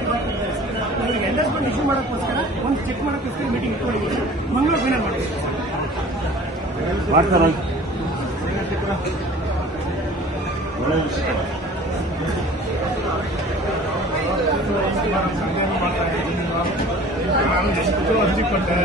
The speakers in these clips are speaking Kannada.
ಕರ್ನಾಟಕದ ಅವ್ರಿಗೆ ಇಶ್ಯೂ ಮಾಡೋಕ್ಕೋಸ್ಕರ ಒಂದು ಚೆಕ್ ಮಾಡೋಕ್ಕೋಸ್ಕರ ಮೀಟಿಂಗ್ ಇಟ್ಕೊಂಡಿದ್ದೀವಿ ಮಂಗಳೂರು ಫೈನಲ್ ಮಾಡಿದ್ದೀವಿ ನಾನು ಎಷ್ಟು ಅರ್ಜಿ ಕೊಡ್ತೇನೆ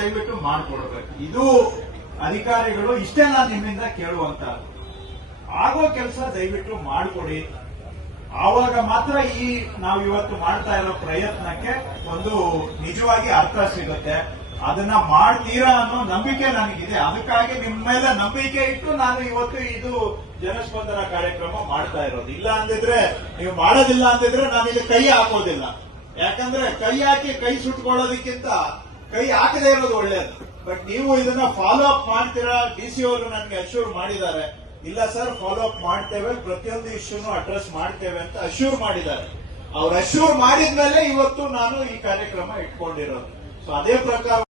ದಯವಿಟ್ಟು ಮಾಡಿಕೊಡ್ಬೇಕು ಇದು ಅಧಿಕಾರಿಗಳು ಇಷ್ಟೇ ನಾನು ನಿಮ್ಮಿಂದ ಕೇಳುವಂತ ಆಗೋ ಕೆಲಸ ದಯವಿಟ್ಟು ಮಾಡಿಕೊಡಿ. ಆವಾಗ ಮಾತ್ರ ಈ ನಾವು ಇವತ್ತು ಮಾಡ್ತಾ ಇರೋ ಪ್ರಯತ್ನಕ್ಕೆ ಒಂದು ನಿಜವಾಗಿ ಅರ್ಥ ಸಿಗುತ್ತೆ. ಅದನ್ನ ಮಾಡ್ತೀರಾ ಅನ್ನೋ ನಂಬಿಕೆ ನನಗಿದೆ. ಅದಕ್ಕಾಗಿ ನಿಮ್ಮ ಮೇಲೆ ನಂಬಿಕೆ ಇಟ್ಟು ನಾನು ಇವತ್ತು ಇದು ಜನಸ್ಪಂದನ ಕಾರ್ಯಕ್ರಮ ಮಾಡ್ತಾ ಇರೋದು. ಇಲ್ಲ ಅಂದಿದ್ರೆ, ನೀವು ಮಾಡೋದಿಲ್ಲ ಅಂದಿದ್ರೆ ನಾನು ಇಲ್ಲಿ ಕೈ ಹಾಕೋದಿಲ್ಲ. ಯಾಕಂದ್ರೆ ಕೈ ಹಾಕಿ ಕೈ ಸುಟ್ಕೊಳ್ಳೋದಕ್ಕಿಂತ ಕೈ ಹಾಕದೇ ಇರೋದು ಒಳ್ಳೇದು. ಬಟ್ ನೀವು ಇದನ್ನ ಫಾಲೋ ಅಪ್ ಮಾಡ್ತೀರಾ? ಡಿ ಸಿ ಅವರು ನನಗೆ ಅಶ್ಯೂರ್ ಮಾಡಿದ್ದಾರೆ. ಇಲ್ಲ ಸರ್ ಫಾಲೋ ಅಪ್ ಮಾಡ್ತೇವೆ. ಪ್ರತಿಯೊಂದು ಇಶ್ಯೂನು ಅಡ್ರೆಸ್ ಮಾಡ್ತೇವೆ ಅಂತ ಅಶ್ಯೂರ್ ಮಾಡಿದ್ದಾರೆ. ಅವ್ರು ಅಶ್ಯೂರ್ ಮಾಡಿದ್ಮೇಲೆ ಇವತ್ತು ನಾನು ಈ ಕಾರ್ಯಕ್ರಮ ಇಟ್ಕೊಂಡಿರೋದು. ಸೊ ಅದೇ ಪ್ರಕಾರ